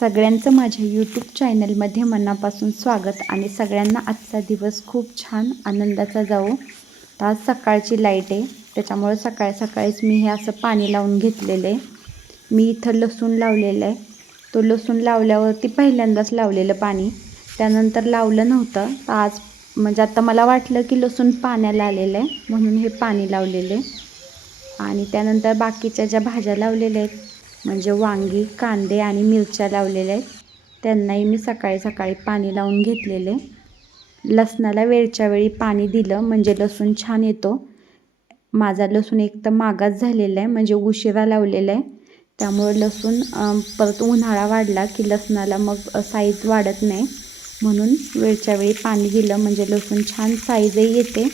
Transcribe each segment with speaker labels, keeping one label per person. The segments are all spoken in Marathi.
Speaker 1: सगळ्यांचं माझ्या यूट्यूब चॅनलमध्ये मनापासून स्वागत आणि सगळ्यांना आजचा दिवस खूप छान आनंदाचा जाऊ तर आज सकाळची लाइट आहे त्याच्यामुळे सकाळी सकाळीच मी हे असं पाणी लावून घेतलेलं आहे. मी इथं लसूण लावलेलं आहे. तो लसूण लावल्यावरती पहिल्यांदाच लावलेलं पाणी. त्यानंतर लावलं नव्हतं. तर आज म्हणजे आता मला वाटलं की लसूण पाण्याला आलेलं आहे म्हणून हे पाणी लावलेलं आहे. आणि त्यानंतर बाकीच्या ज्या भाज्या लावलेल्या आहेत म्हणजे वांगी कांदे आणि मिरच्या लावलेल्या आहेत. त्यांनाही मी सकाळी सकाळी पाणी लावून घेतलेले. लसणाला वेळच्या वेळी पाणी दिलं म्हणजे लसूण छान येतो. माझा लसूण एक तर मागास झालेला आहे म्हणजे उशिरा लावलेला आहे. त्यामुळे लसूण परत उन्हाळा वाढला की लसणाला मग साईज वाढत नाही. म्हणून वेळच्या वेळी पाणी दिलं म्हणजे लसूण छान साईजही येते.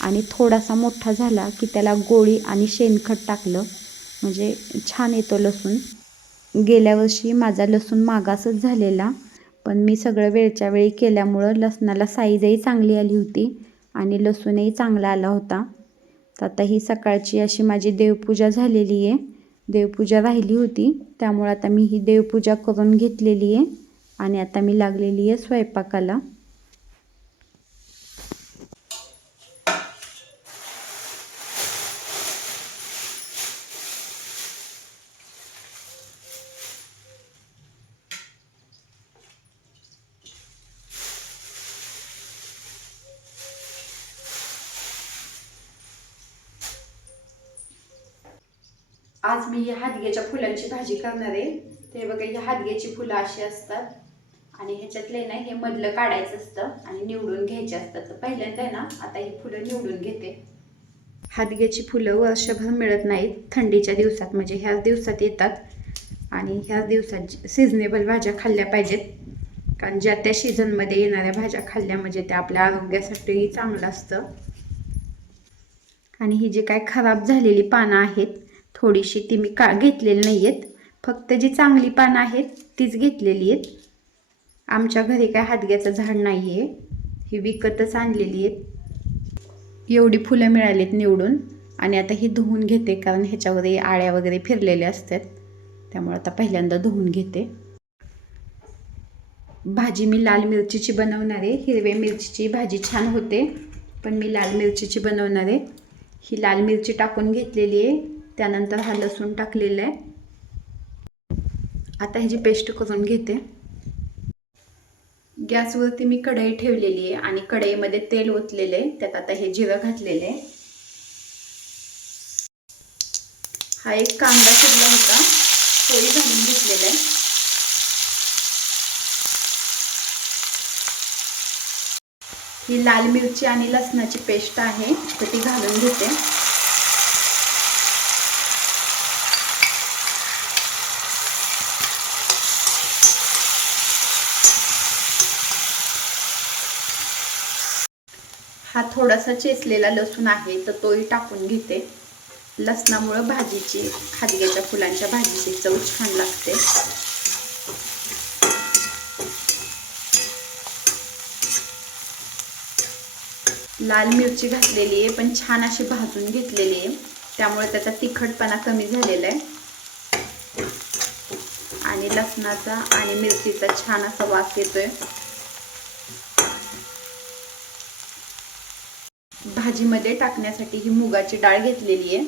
Speaker 1: आणि थोडासा मोठा झाला की त्याला गोळी आणि शेणखत टाकलं. म्हणजे छान येतो लसूण. गेल्या वर्षी माझा लसूण मागासच झालेला पण मी सगळं वेळच्या वेळी केल्यामुळं लसणाला साईजही चांगली आली होती आणि लसूणही चांगला आला होता. तर आता ही सकाळची अशी माझी देवपूजा झालेली आहे. देवपूजा राहिली होती त्यामुळे आता मी ही देवपूजा करून घेतलेली आहे आणि आता मी लागलेली आहे स्वयंपाकाला. आज मी या हादग्याच्या फुलांची भाजी करणार आहे. ते बघा या हादग्याची फुलं अशी असतात. आणि ह्याच्यातले ना हे मधलं काढायचं असतं आणि निवडून घ्यायचे असतात. तर पहिल्यांदा ना आता ही फुलं निवडून घेते. हादग्याची फुलं वर्षभर मिळत नाहीत. थंडीच्या दिवसात म्हणजे ह्याच दिवसात येतात. आणि ह्याच दिवसात सिजनेबल भाज्या खाल्ल्या पाहिजेत. कारण ज्या त्या सीझनमध्ये येणाऱ्या भाज्या खाल्ल्या म्हणजे त्या आपल्या आरोग्यासाठीही चांगलं असतं. आणि ही जी काय खराब झालेली पानं आहेत थोडीशी ती मी का घेतलेली नाही आहेत फक्त जी चांगली पानं आहेत तीच घेतलेली आहेत. आमच्या घरी काय हादग्याचं झाड नाही आहे ही विकतच आणलेली आहेत. एवढी फुलं मिळालीत निवडून. आणि आता ही धुवून घेते कारण ह्याच्यावर आळ्या वगैरे फिरलेल्या असतात. त्यामुळे आता पहिल्यांदा धुवून घेते. भाजी मी लाल मिरचीची बनवणार आहे. हिरव्या मिरचीची भाजी छान होते. पण मी लाल मिरचीची बनवणार आहे. ही लाल मिरची टाकून घेतलेली आहे. त्यानंतर हा लसूण टाकलेला आहे. आता ह्याची पेस्ट करून घेते. गॅसवरती मी कढई ठेवलेली आहे आणि कढईमध्ये तेल ओतलेलं आहे. त्यात आता हे जिरं घातलेलं आहे. हा एक कांदा शिरला होता. तोही घालून घेतलेला आहे. ही लाल मिरची आणि लसणाची पेस्ट आहे. तर ती घालून घेते. हा थोडासा चेचलेला लसूण आहे तर तोही टाकून घेते. लसणामुळं भाजीची हादग्याच्या फुलांच्या भाजीची चव छान लागते. लाल मिरची घातलेली आहे पण छान अशी भाजून घेतलेली आहे. त्यामुळे त्याचा तिखटपणा कमी झालेला आहे. आणि लसणाचा आणि मिरचीचा छान असा वास येतोय. भाजीमध्ये टाकण्यासाठी ही मुगाची डाळ घेतलेली आहे.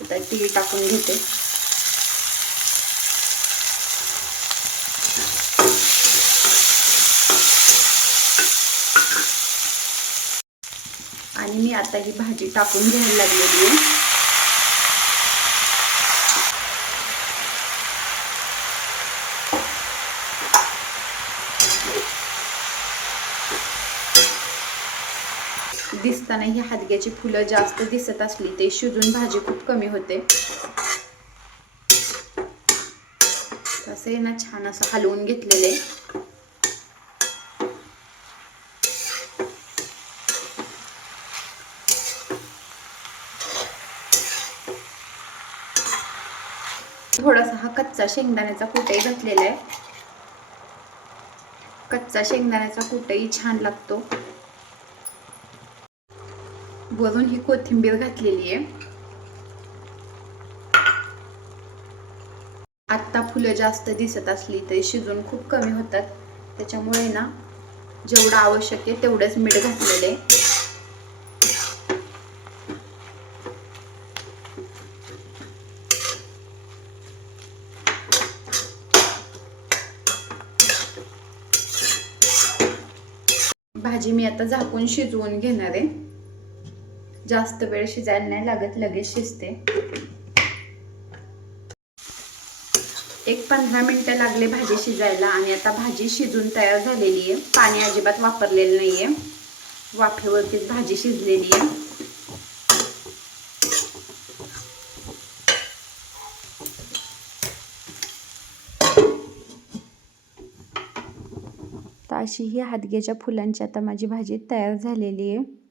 Speaker 1: आता ती टाकून घेते. आणि मी आता ही भाजी टाकून घ्यायला लागलेली आहे. दिसताना ही हादग्याची फुलं जास्त दिसत असली ते शिजून भाजी खूप कमी होते. तसे ना छान असं हलवून घेतलेले. थोडासा हा कच्चा शेंगदाण्याचा कुटही घातलेला आहे. कच्चा शेंगदाण्याचा कुटही छान लागतो. वरून ही कोथिंबीर घातलेली आहे. आत्ता आता फुलं जास्त दिसत असली तरी शिजून खूप कमी होतात. त्याच्यामुळे ना जेवढं आवश्यक आहे तेवढंच मीठ घातलेलं आहे. भाजी मी आता झाकून शिजवून घेणार आहे. जास्त वेळ शिजायला नाही लागत लगेच शिजते. एक पंधरा मिनिटं लागले भाजी शिजायला आणि आता भाजी शिजून तयार झालेली आहे. पाणी अजिबात वापरलेलं नाही आहे वाफेवरतीच भाजी शिजलेली आहे. तर अशी ही हादग्याच्या फुलांची आता माझी भाजी तयार झालेली आहे.